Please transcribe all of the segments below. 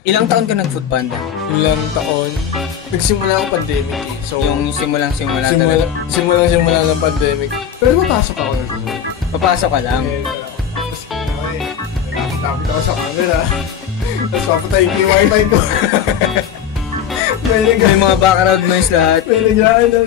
Ilang taon ka nag-food panda? Ilang taon? Nagsimula ako pandemic eh. So, Yung simulang-simula talaga. Simula ng pandemic. Pero papasok ako na siya. Papasok ka lang. Tapos tapit ako sa camera. Tapos papatayin ko yung wifi ko. May mga background noise lahat. May naglaan na.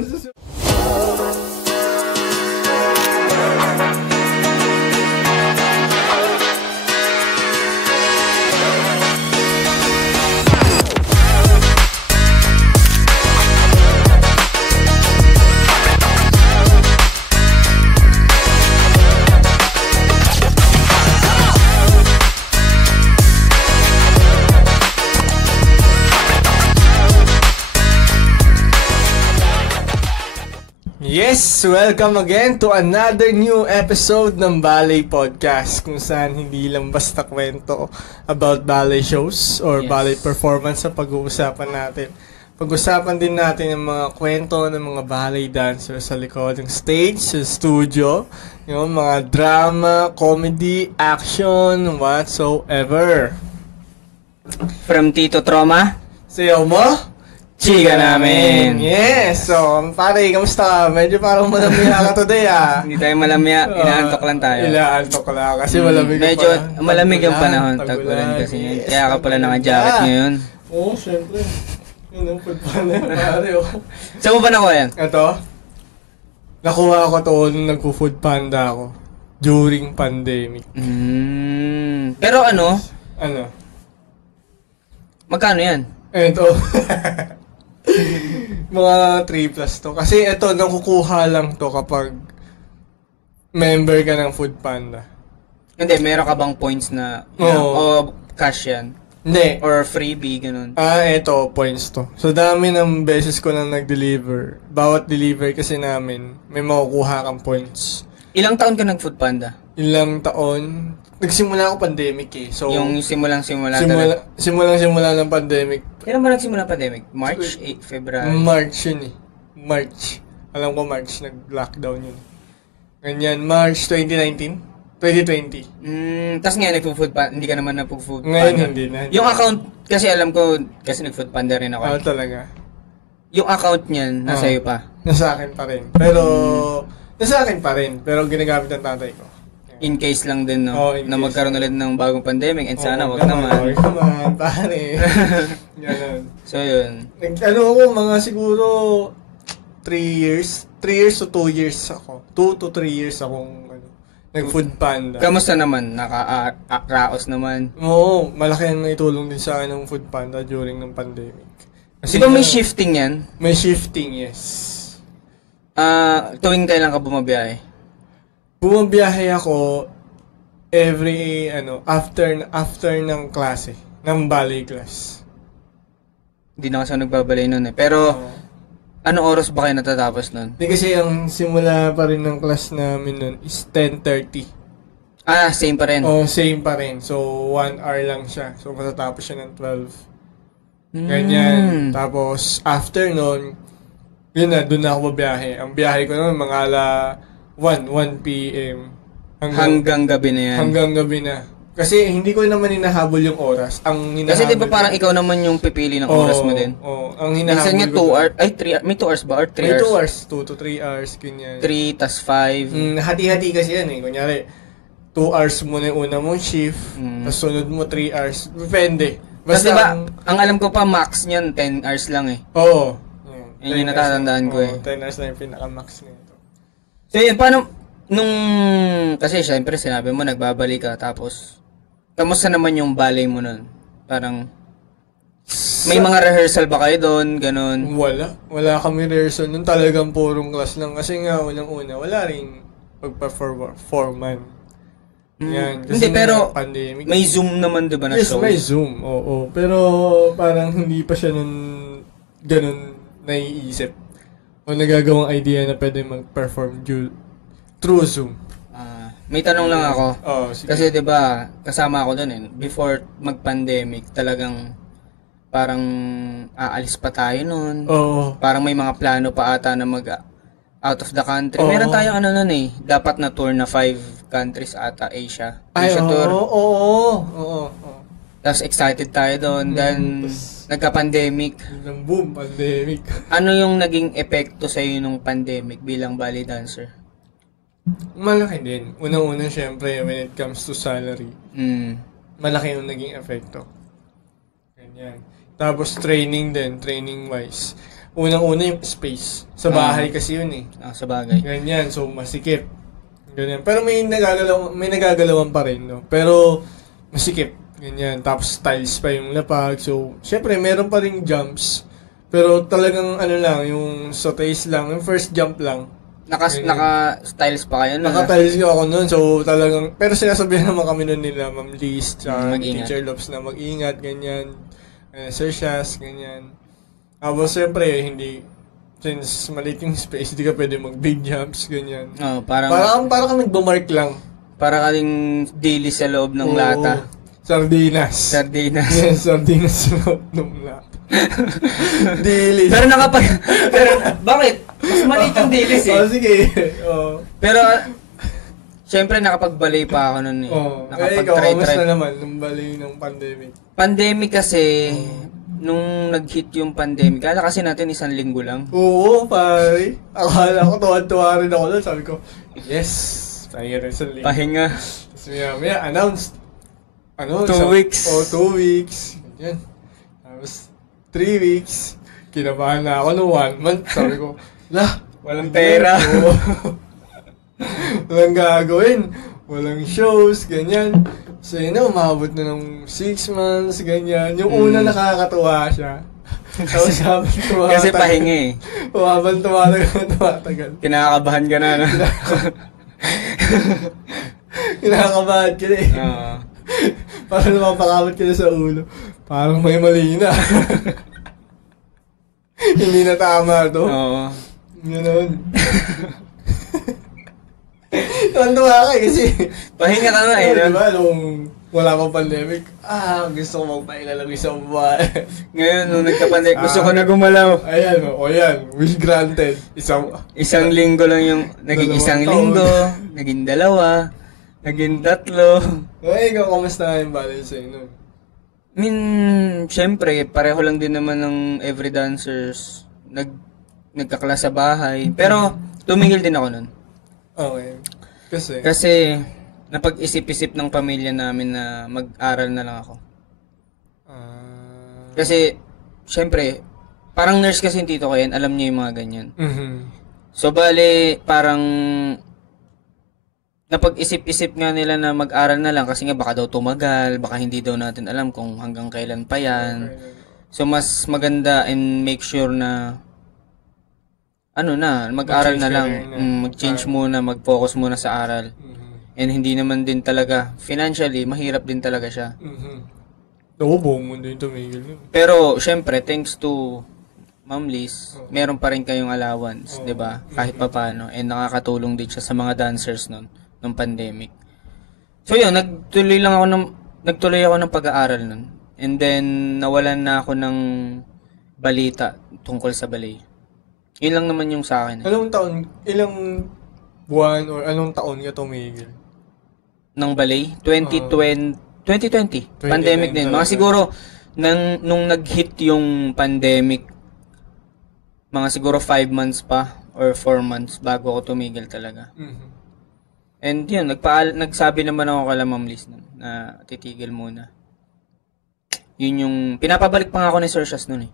Yes! Welcome again to another new episode ng Ballet Podcast, kung saan hindi lang basta kwento about ballet shows or ballet performance sa pag-uusapan natin. Pag-usapan din natin ang mga kwento ng mga ballet dancers sa likod ng stage, sa studio, yung mga drama, comedy, action, whatsoever. From Tito Trauma, Sayaw mo? chika namin. Yes! So, pare, kamusta? Medyo parang malamya ka today ah. Hindi tayo malamya, inaantok lang tayo. Inaantok lang kasi malamig ang Medyo panahon. malamig ang panahon, tag-ulan kasi yun. Kaya ka pala naka-jacket ngayon. Oo, syempre. Yun ang food panda, pare. Saan mo ba nakuha yan? Ito, nakuha ko to nung nagpo-food panda ako during pandemic. Pero ano, Ano? magkano yan? Ito. Mga 3 plus to. Kasi ito, nakukuha lang to kapag member ka ng Food Panda. Hindi, meron ka bang points na, o cash yan? Hindi. Or freebie, ganun? Ito, points to. So, dami ng beses ko nang nag-deliver. Bawat deliver kasi namin, may makukuha kang points. Ilang taon ka nag-food panda? Ilang taon? Nagsimula ako pandemic eh. So, Yung simulang-simula talaga? Simulang-simula ng pandemic. Kailan ba nagsimula pandemic? March? February? March yun eh. March. Alam ko March, nag-lockdown yun. Ganyan, March 2019? 2020. Tapos ngayon nag-food panda, hindi ka naman nag-food panda. Ngayon hindi na. Yung account, kasi alam ko, kasi nag-food panda rin ako. Talaga. Yung account niyan, nasa iyo pa? Nasa akin pa rin. Nasa akin pa rin. Pero ginagamit ng tatay ko. In case lang din, no? Na magkaroon ulit ng bagong pandemic and sana wag naman. Wag naman, pare. Ganun. So, yun. Ako, mga siguro 3 years. 3 years to 2 years ako. 2 to 3 years akong nag-food panda. Kamusta naman? Naka-raos naman? Oo, malaki ang naitulong din sa akin ng food panda during ng pandemic. Kasi di ba may shifting yan? May shifting, yes. Tuwing kailan ka bumabiyahe? Bumabiyahe ako every after ng klase, ng ballet class. Hindi na kasi nagbabalay nun eh. Pero anong oras ba kayo natatapos nun? Hindi kasi ang simula pa rin ng class namin nun is 10:30. Same pa rin. Same pa rin. So 1 hour lang siya. So matatapos siya ng 12. Ganyan. Tapos after nun, yun na, doon na ako babiyahe. Ang biyahe ko naman mga 1 p.m. Hanggang gabi na yan. Hanggang gabi na. Kasi hindi ko naman hinahabol yung oras. Kasi di ba parang ikaw naman yung pipili ng oras mo din? Ang hinahabol minsan nga 2 hours, 3 may 2 hours ba? Or 3 hours? May 2 hours, 2 to 3 hours, ganyan. 3 tas 5. Hati-hati kasi yan eh. Kunyari, 2 hours muna yung una mong shift, tas sunod mo 3 hours. Depende. Basta diba, ang alam ko pa, max niyan, 10 hours lang eh. Oo. Yun yung natatandaan ko eh. 10 hours na yung pinaka-max nito. So yun, paano, kasi syempre sinabi mo, nagbabalik ka, tapos, kamusta naman yung ballet mo nun? Parang, may mga rehearsal ba kayo doon, ganun? Wala kami rehearsal nun, talagang purong class lang. Kasi nga, unang-una, wala rin pagpa-forman. Yan, hindi, pero, pandemic. may Zoom naman diba na show? Yes, may Zoom, oo. Pero, parang hindi pa siya nun, ganun, naiisip. O nagagawang idea na pwede mag-perform through Zoom. May tanong lang ako. Sige. Kasi 'di ba, kasama ako doon eh. Before mag-pandemic, talagang parang aalis pa tayo noon. Parang may mga plano pa ata na out of the country. Meron tayong noon eh, dapat na tour na 5 countries ata, Asia tour. Tapos excited tayo doon. Then, nagka-pandemic. Boom, pandemic. Ano yung naging epekto sa'yo nung pandemic bilang ballet dancer? Malaki din. Unang-una, syempre, when it comes to salary. Malaki yung naging epekto. Ganyan. Tapos, training din, training-wise. Unang-una yung space. Sa bahay kasi yun eh. Sa bagay. Ganyan, so masikip. Ganyan. Pero may nagagalawan pa rin, no? Pero, masikip. Ganyan. Tapos tiles pa yung lapag. So, syempre, meron pa ring jumps. Pero talagang yung sa tiles lang. Yung first jump lang. Naka-styles pa kayo nun? Naka-tiles ako nun. So, talagang, pero sinasabihan naman kami nun nila, Ma'am Liz, Teacher Lopes na mag-ingat, ganyan. Sir Shaz, ganyan. Tapos, syempre, since maliit yung space, hindi ka pwede mag-big jumps, ganyan. Parang nagbumark lang. Para kaling daily sa loob ng lata. Sardinas. Yes, sardinas sa loob ng lata. Dilis. Pero bakit? Mas maliit yung dilis eh. Sige. Pero, syempre nakapag-ballet pa ako nun eh. Ikaw, kamusta naman nung ballet ng pandemic? Pandemic kasi, nung nag-hit yung pandemic, kala kasi natin 1 linggo lang. Oo, pare. Akala ko, tuwa rin ako doon. Sabi ko, yes, pahinga rin 1 linggo. Pahinga. Tapos may announced. 2 weeks. 2 weeks. Yan. Tapos, 3 weeks. Kinabahan na ako no 1 month. Sabi ko, walang pera. Walang gagawin. Walang shows, ganyan. So, umabot na ng 6 months, ganyan. Yung una nakakatuwa siya. Tapos habang tumatagal. Kasi pahinga eh. Habang tumatagal. Kinakabahan ka na, no? Kinakabahan ka na eh. Parang napapakamot ka na sa ulo. Parang may mali na. Hindi na tama to. Oo. Ganoon. Tuwa ka kasi. Pahinga ka nga eh. Diba, nung wala pang pandemic, gusto ko magpahinga lang isang buwan. Ngayon, nung nagka-pandemic, gusto ko na gumalaw. Ayan. Wish granted. Isang linggo lang yung, naging 1 linggo, naging 2, naging 3. Ikaw, kamusta yung balance sa'yo nun? Siyempre, pareho lang din naman ng every dancers. Nagkaklas sa bahay. Pero, tumigil din ako nun. Okay. Kasi, napag-isip-isip ng pamilya namin na mag-aral na lang ako. Kasi, siyempre, parang nurse kasi yung tito ko yan, alam niya yung mga ganyan. So, bale, parang napag-isip-isip nga nila na mag-aral na lang kasi nga baka daw tumagal, baka hindi daw natin alam kung hanggang kailan pa yan. So, mas maganda and make sure na mag-aral na lang. Mag-change muna, mag-focus muna sa aral. And hindi naman din talaga, financially, mahirap din talaga siya. Oo, buong mundo yung tumigil. Pero, syempre, thanks to Ma'am Liz, meron pa rin kayong allowance, di ba? Kahit pa paano. And nakakatulong din siya sa mga dancers nun, nung pandemic. So yun, nagtuloy ako ng pag-aaral nun. And then, nawalan na ako ng balita tungkol sa ballet. Yun lang naman yung sa akin. Ilang buwan or anong taon ka tumigil? Ng ballet? 2020. Pandemic din. Mga siguro, nung nag-hit yung pandemic, mga siguro 5 months pa or 4 months bago ako tumigil talaga. And yun, nagsabi naman ako kala Ma'am Liz na titigil muna. Yun yung, pinapabalik pa nga ako ni Sir Shaz nun eh.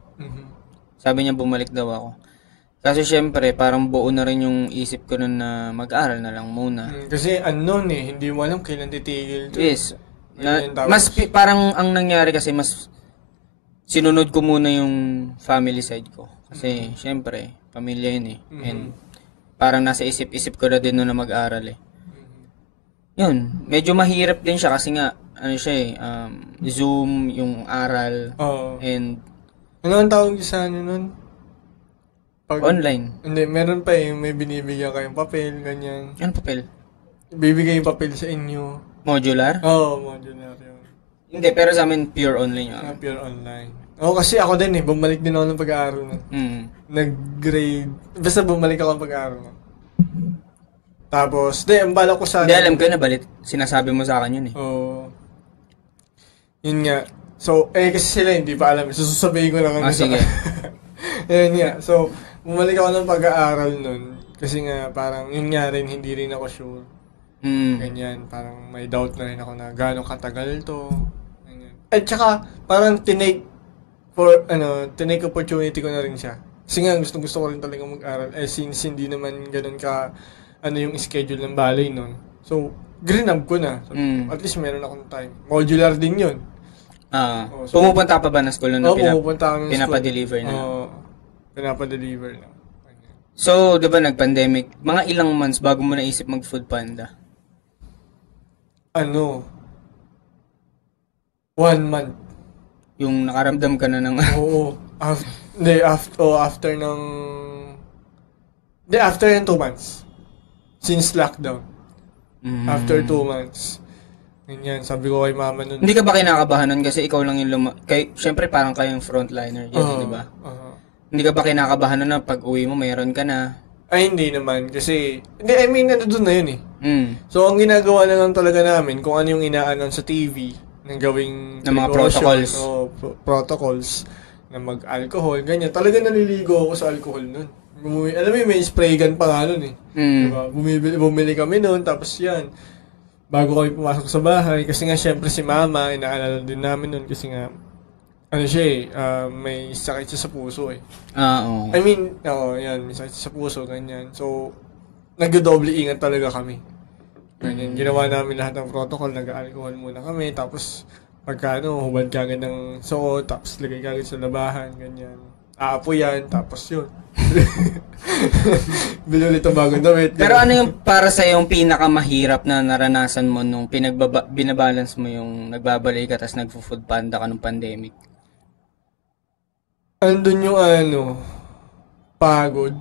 Sabi niya bumalik daw ako. Kasi syempre, parang buo na rin yung isip ko nun na mag-aral na lang muna. Kasi hindi mo alam kailan titigil. Yes. Parang ang nangyari kasi, mas sinunod ko muna yung family side ko. Kasi syempre, pamilya yun eh. And parang nasa isip-isip ko na din nun na mag-aral eh. Yun, medyo mahirap din siya kasi nga, Zoom, yung aral, and ano ang tawag sa nun? Online. Hindi, meron pa may binibigyan kayong papel, ganyan. Ano papel? Bibigay yung papel sa inyo. Modular? Modular yun. Hindi, pero sa amin pure online yun. Pure online. Kasi ako din bumalik din ako ng pag-aaral nun. Nag-grade, basta bumalik ako ng pag-aaral nun. Tapos, ang bala ko sana. Hindi, alam ko na balit. Sinasabi mo sa akin yun eh. Yun nga. So, kasi sila hindi pa alam. So, sasabihin ko lang sige. Ayun nga. So, bumalik ako ng pag-aaral nun. Kasi nga, parang, yun nga rin, hindi rin ako sure. Ganyan. Parang may doubt na rin ako na gano'ng katagal to. Ganyan. At saka, parang tinake opportunity ko na rin siya. Kasi nga, gusto ko rin talaga mag-aral. Since hindi naman ganun ka, yung schedule ng ballet nun. So, grinab ko na. So, at least meron akong time. Modular din yun. So, pumupunta pa ba ng school na pumupunta kami ng pinapa-deliver na? Pinapa-deliver na. So, di ba nag-pandemic, mga ilang months bago mo naisip mag-Food Panda? 1 month. Yung nakaramdam ka na ng... Oo. After ng 2 months. Since lockdown. After 2 months. Ganyan, sabi ko kay mama nun. Hindi ka ba kinakabahan nun kasi ikaw lang yung syempre parang kayong frontliner dyan, di ba? Hindi ka ba kinakabahan nun na pag uwi mo, mayroon ka na? Ay, hindi naman. Kasi, doon na yun eh. So, ang ginagawa na lang talaga namin, kung ano yung ina-announce sa TV, ng gawing ng mga protocols. Protocols, na mag-alcohol, ganyan. Talaga naliligo ako sa alcohol nun. Alam mo, may spray gun pa nga nun eh. Diba? Bumili kami nun, tapos yan. Bago kami pumasok sa bahay, kasi nga syempre si mama, inaalala din namin nun kasi nga, may sakit siya sa puso eh. Oo. Yan, may sakit siya sa puso, ganyan. So, nag-doble ingat talaga kami. Ganyan, ginawa namin lahat ng protocol, nag-alcohol muna kami, tapos hubad ka agad ng suot, tapos lagay ka agad sa labahan, ganyan. Aapoy yan, tapos yun. Binulit ang bagong damit. Pero ano yung para sa yung pinakamahirap na naranasan mo nung binabalance mo yung nagbabalay ka tapos nagfo-Food Panda ka nung pandemic? Andun yung pagod.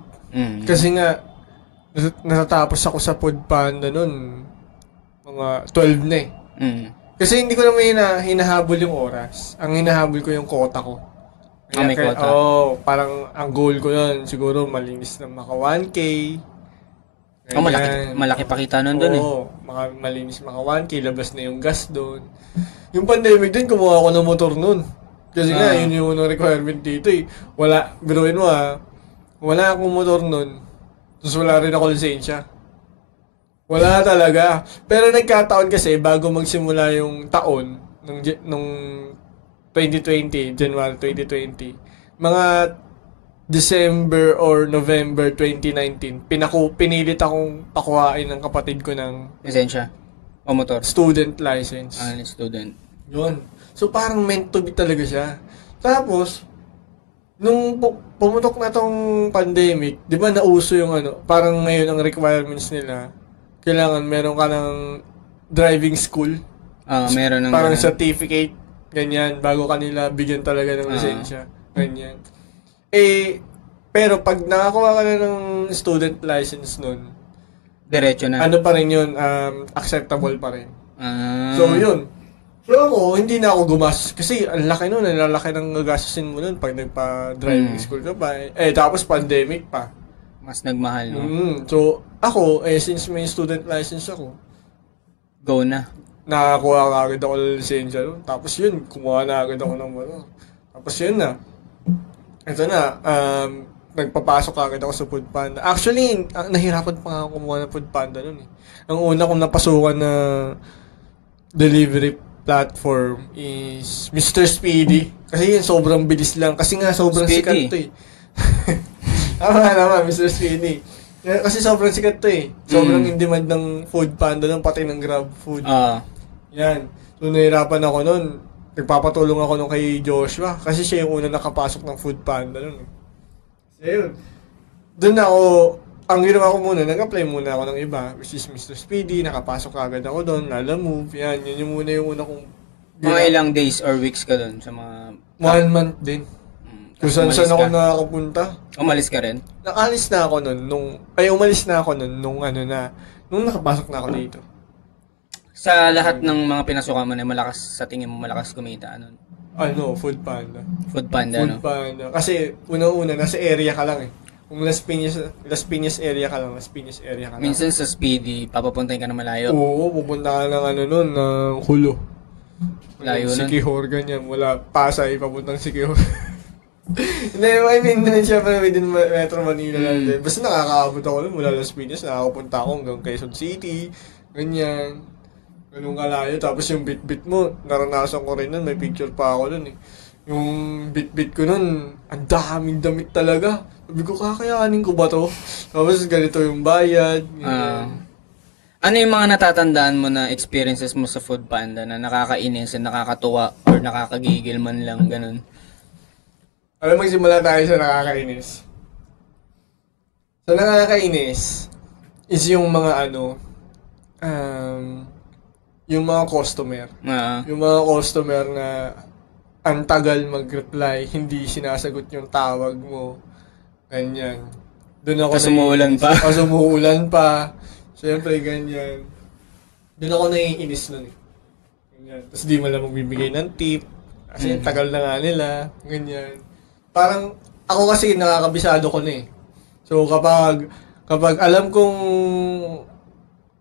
Kasi nga, natatapos ako sa Food Panda nun, mga 12 na eh. Kasi hindi ko naman hinahabol yung oras. Ang hinahabol ko yung quota ko. May quota? Parang ang goal ko yun, siguro malinis na maka 1K. Malaki pakita nun dun eh. Malinis maka 1K, labas na yung gas doon. Yung pandemic din, kumuha ako ng motor nun. Kasi nga, yun yung requirement dito eh. Biruin mo wala akong motor nun. Tapos wala rin ako lisensya. Wala talaga. Pero nagkataon kasi, bago magsimula yung taon, nung 2020, January 2020, mga December or November 2019, pinilit akong pakuhain ng kapatid ko ng lisensya o motor? Student license. Student. Yun. So parang meant to be talaga siya. Tapos, nung pumutok na tong pandemic, di ba nauso yung parang ngayon ang requirements nila, kailangan meron ka ng driving school. Meron ng parang certificate. Ganyan, bago kanila bigyan talaga ng lisensya. Ganyan. Pero pag nakakuha ka na ng student license nun, diretso na. Pa rin yun, acceptable pa rin. So, yun. So, ako, hindi na ako gumas. Kasi, ang laki nun, lalaki ng gagastusin mo nun pag nagpa-driving school ka pa. Tapos pandemic pa. Mas nagmahal, no? So, ako, since may student license ako, go na. Nakakuha ka agad ako ng lisensya doon. Tapos yun, kumuha na agad ako ng Tapos yun na. Ito na, nagpapasok agad ako sa Food Panda. Actually, nahirapan pa nga ako kumuha ng Food Panda noon eh. Ang una kong napasukan na delivery platform is Mr. Speedy. Kasi yun, sobrang bilis lang. Kasi nga, sobrang sikat to eh. Tama naman, Mr. Speedy. Kasi sobrang sikat to eh. Sobrang in demand ng Food Panda nun, pati ng Grab Food. Yan. So, nahirapan ako nun. Nagpapatulong ako nun kay Joshua. Kasi siya yung una nakapasok ng Food Panda nun. So, yun. Doon ako, ang ginawa ko muna, nag-apply muna ako ng iba, which is Mr. Speedy. Nakapasok agad ako doon, Lala Move. Yan, yun yung muna yung una kong... Mga ilang days or weeks ka doon sa mga... 1 month din. Kung saan ako nakakapunta. Umalis ka rin? Nakalis na ako nun umalis na ako nun nung nakapasok na ako dito. Sa lahat ng mga pinasukan mo na sa tingin mo malakas kumita, Food Panda. Food Panda. Kasi una-una, nasa area ka lang eh. Kung Las Piñas area ka lang. Minsan sa Speedy, papapuntahin ka na malayo. Oo, pupunta ka ng ng Hulo. Layo nun. Siquijor, ganyan. Mula Pasay, papuntang Siquijor. Hindi, I mean, syempre within Metro Manila lang din. Basta nakakaabot ako nun mula Las Piñas, nakakapunta ako hanggang Quezon City, ganyan. Ganun kalayo. Tapos yung bit-bit mo, naranasan ko rin nun, may picture pa ako nun eh. Yung bit-bit ko nun, ang daming damit talaga. Sabi ko, kakayanin ko ba to? Tapos ganito yung bayad. Ano yung mga natatandaan mo na experiences mo sa Food Panda na nakakainis, nakakatuwa, or nakakagigil man lang, ganun? Alam mo, magsimula tayo sa nakakainis. Sa nakakainis is yung mga yung mga customer. Yung mga customer na ang tagal mag-reply, hindi sinasagot yung tawag mo. Ganyan. Doon ako Sumuulan pa. Sumuulan pa. Siyempre, ganyan. Doon ako naiinis nun eh. Ganyan. Tapos di mo lang magbibigay ng tip. Kasi tagal na nga nila. Ganyan. Parang, ako kasi nakakabisado ko na eh. So, kapag alam kong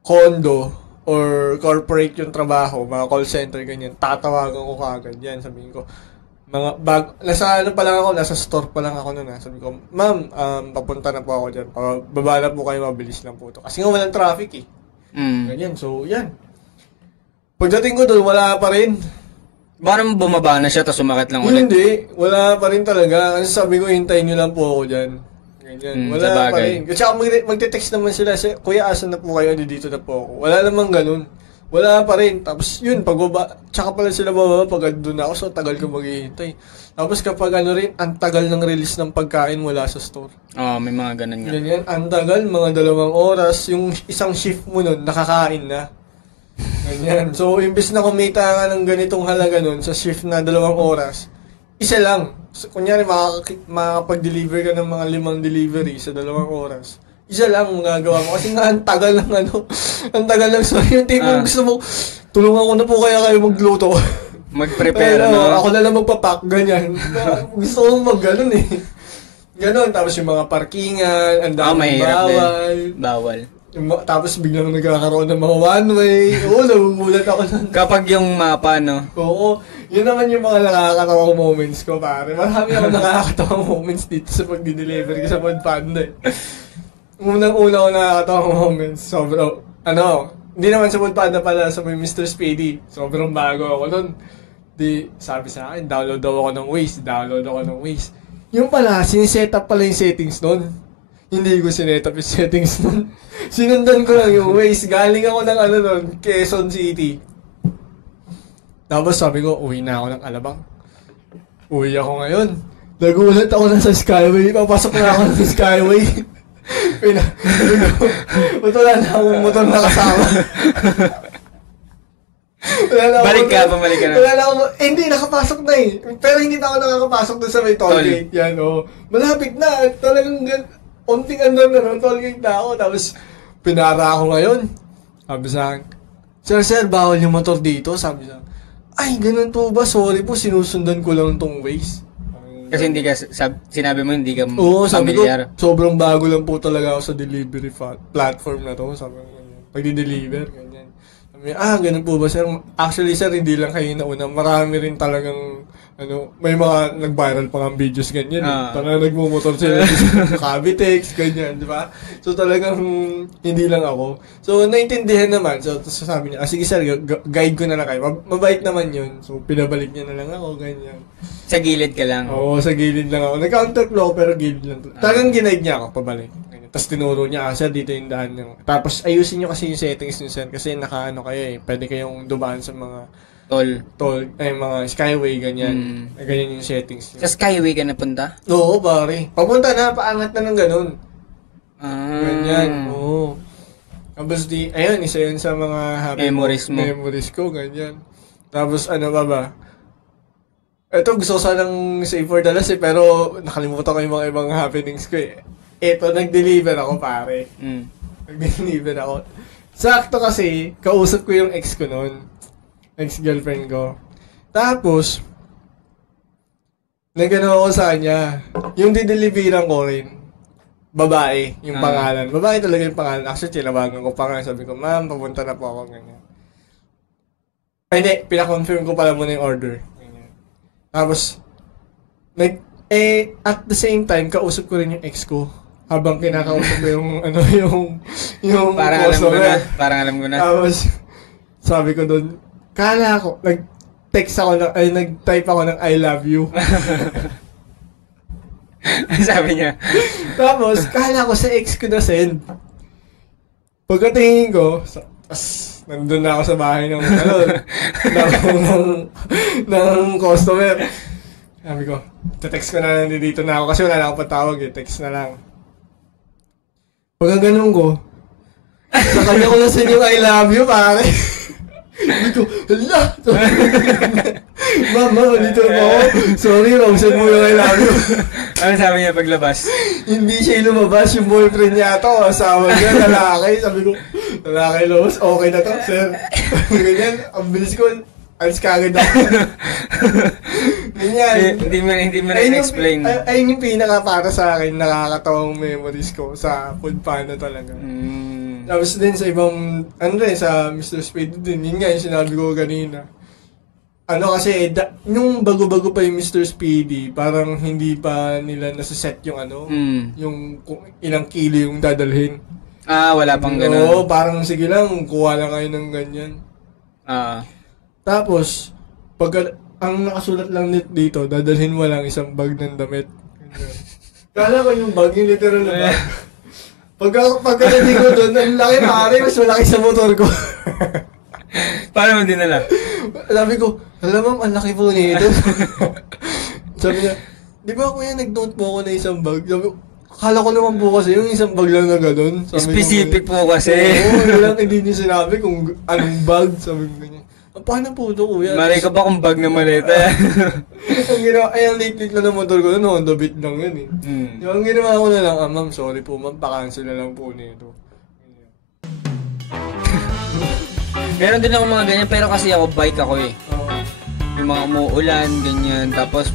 condo or corporate yung trabaho, mga call center, ganyan, tatawagan ko kagad yan. Sabihin ko, nasa store pa lang ako nun. Sabi ko, ma'am, papunta na po ako dyan. Baba na po kayo, mabilis lang po ito. Kasi nga walang traffic eh. Ganyan, so yan. Pagdating ko doon, wala pa rin. Baka naman bumaba na siya, tapos umakit lang ulit. Hindi, wala pa rin talaga. Kasi sabi ko, hintayin nyo lang po ako dyan. Ganyan, wala pa rin. Kasi magte-text naman sila, kuya, asan na po kayo? Dito na po ako. Wala namang ganun. Wala pa rin. Tapos yun, tsaka pala sila bababa pag doon ako, so tagal ko maghihintay. Tapos kapag ang tagal ng release ng pagkain mula sa store. May mga ganun nga. Ganyan, ang tagal, mga 2 oras, yung isang shift mo nun, nakakain na. Ganyan. So, imbes na kumita ka ng ganitong halaga nun sa shift na 2 oras, isa lang. So, kunyari, makakapag-deliver ka ng mga 5 delivery sa 2 oras. Isa lang magagawa mo. Kasi nga, ang tagal ng ang tagal ng sorry. Yung tipo gusto mo, tulungan ko na po kaya kayo magluto. Mag-prepare, ako na lang magpapak, ganyan. Gusto kong mag-ganon eh. Ganon. Tapos yung mga parkingan, ang daming bawal. Tapos biglang nagkakaroon ng mga one-way. Oo, nagugulat ako nun. Kapag yung mapa, no? Oo. Yun naman yung mga nakakatawang moments ko, pare. Marami ako nakakatawang moments dito sa pag-deliver ko sa Food Panda eh. Unang-una ko nakakatawang moments. Sobrang, hindi naman sa Food Panda pala sa may Mr. Speedy. Sobrang bago ako nun. Sabi sa akin, download ako ng Waze. Yung pala, siniset up pala yung settings nun. Hindi ko sinet up yung settings nun. Sinundan ko lang yung Waze. Galing ako ng nun, Quezon City. Tapos sabi ko, uwi na ako ng Alabang. Uwi ako ngayon. Nagulat ako na sa Skyway. Papasok na ako sa Skyway. Wala na akong motor na kasama. Balik ka na. Wala na akong, hindi, nakapasok na eh. Pero hindi pa ako nakakapasok doon sa may tollgate. Yan, malapit na. Talagang onting tollgate na ako. Tapos, pinara ako ngayon. Sabi sa akin, Sir, bawal yung motor dito. Sabi sa akin, ay, ganun po ba? Sorry po, sinusundan ko lang tong Waze. Kasi hindi ka, sinabi mo hindi ka sabi familiar. ko, sobrang bago lang po talaga ako sa delivery platform na to. Sabi ko, pag-deliver, ganyan. Sabi, ganun po ba, sir? Actually, sir, hindi lang kayo nauna. Marami rin talagang, may mga nag-viral pa nga videos ganyan. Talagang nagmumotor sila sa Cavitex, ganyan, di ba? So, talagang hindi lang ako. So, naintindihan naman. So, sabi niya, sige sir, guide ko na lang kayo. Mabait naman yun. So, pinabalik niya na lang ako, ganyan. Sa gilid ka lang? Oo, sa gilid lang ako. Nag-counterflow, pero gilid lang. Talagang ginaid niya ako, pabalik. Tapos tinuro niya, sir, dito yung daan. Tapos, ayusin niyo kasi yung settings niyo, sir. Kasi nakaano kayo eh. Pwede kayong dumaan sa mga toll, mga Skyway, ganyan. Ganyan yung settings niya. Sa Skyway ka napunta? Oo, pare. Papunta na, paangat na ng ganun. Ganyan, oo. Tapos ayun, isa yun sa mga happy memories ko, ganyan. Tapos ano ba? Ito, gusto ko sanang save for the last eh, pero nakalimutan ko yung mga ibang happenings ko eh. Ito, nag-deliver ako, pare. Nag-deliver ako. Sakto kasi, kausap ko yung ex ko noon. Ex-girlfriend ko. Tapos, nagano ako sa kanya. Yung dideliveran ko rin, babae, yung pangalan. Babae talaga yung pangalan. Actually, tinawagan ko pa nga. Sabi ko, ma'am, papunta na po ako. Ganyan. Ay, hindi. Pinakonfirm ko pala muna yung order. Tapos, at the same time, kausap ko rin yung ex ko. Habang kinakausap ko yung parang alam ko na. Tapos, sabi ko doon, nag-type ako ng I love you. Sabi niya. Tapos, kala ko sa ex ko na send. Pagkatingin ko, nandun na ako sa bahay ng customer. Sabi ko, text ko na dito na ako kasi wala na akong patawag text na lang. Pagka ganun ko, sa kanya ko na send yung I love you, pare. Sabi ko, hala! Mama, dito na ako. Sorry, wrong send mo yung I love you. Ano sabi niya paglabas? Hindi siya lumabas, yung boyfriend niya to, asawa niya, lalaki. Sabi ko, lalaki lumabas, okay na to, sir. Ganyan, ang bilis ko, alis ka agad ako. Ganyan. Hindi mo na-explain. Ayun yung pinaka para sa akin, nakakatawang memories ko sa Food Panda talaga. Tapos din sa ibang, sa Mr. Speed din, yun nga yung sinabi ko kanina. Kasi, yung bago-bago pa yung Mr. Speedy, parang hindi pa nila nasa-set yung yung ilang kilo yung dadalhin. Wala pang ganun. Oo, parang sige lang, kuha lang kayo ng ganyan. Tapos, ang nakasulat lang dito, dadalhin mo lang isang bag ng damit. Kala ko yung bag, yung literal na bag. Pagkadating ko doon, ang laki pare, mas malaki sa motor ko. Paano mo dinala? Sabi ko, alam mo, ang laki po nito. Sabi niya, di ba kuya, nag-note po ako na isang bag? Sabi ko, akala ko naman po kasi yung isang bag lang na gano'n. Specific po kasi. Oo, walang hindi niya sinabi kung anong bag. Sabi ko ganyan. Paano po ito, kuya? Maray ka ba kung bag na maleta? Ang ginawa, ang late-late na ng motor ko, Honda Beat lang yun eh. Yung ginawa ko na lang, ma'am, sorry po, ma'am, pa-cancel na lang po nito. Meron din ako mga ganyan, pero kasi ako bike ako eh. Yung mga umuulan, ganyan. Tapos,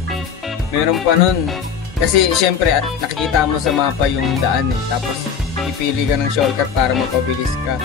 meron pa nun. Kasi, syempre, nakikita mo sa mapa yung daan eh. Tapos, ipili ka ng shortcut para mapabilis ka.